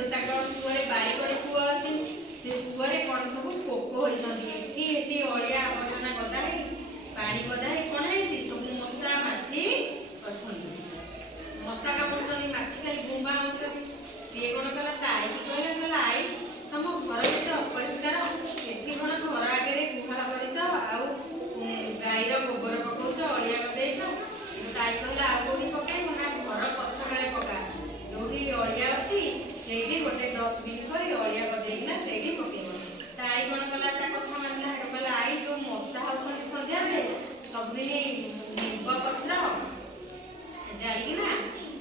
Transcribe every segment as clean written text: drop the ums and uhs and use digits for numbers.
हेतु ताको कुआरे बारिकड़े कुआ अछि से कुआरे कोन सब पोक होइसंती एठी एठी अळिया आवर्जना गदा है पानी गदा है कोन है सब मशा माछी अछंती मशा का बोलतनी माछी खाली गुंबा होसती सी कोन कला ताई कहला आई तम घर जे अपरिष्कार एठी कोन घर आगे गुहाळ परिच आउ गाईर गोबर पकाउछ अळिया गदैछ ताई कहला आ कोठी पकाई मना घर पछकारे पका जोठी अळिया अछि सेठी गोटे डस्टबिन करी अळिया गदैना सेठी पकेइबो ताई कोन कला ता कथा मानला हेड कहला आई जो मशा होसती संध्या बे सब दिन निंब पत्र जाई ना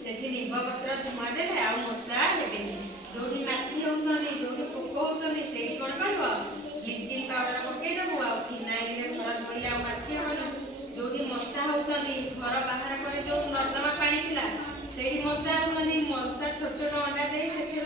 सेठी निंब पत्र धुआ देले आ मशा हेबेनी जोठी माछी होसनी जोठी पोक होसनी सेठी कोन करबो ब्लीचिंग पाउडर पकेइ देबो आ फिनाइल रे घर धोइले आ माछी होबनी जोठी मशा होसनी घर बाहर करे जो नर्दमा पानी थिला सेठी मशा होसनी मशा छोट छोट अंडा दे सेठी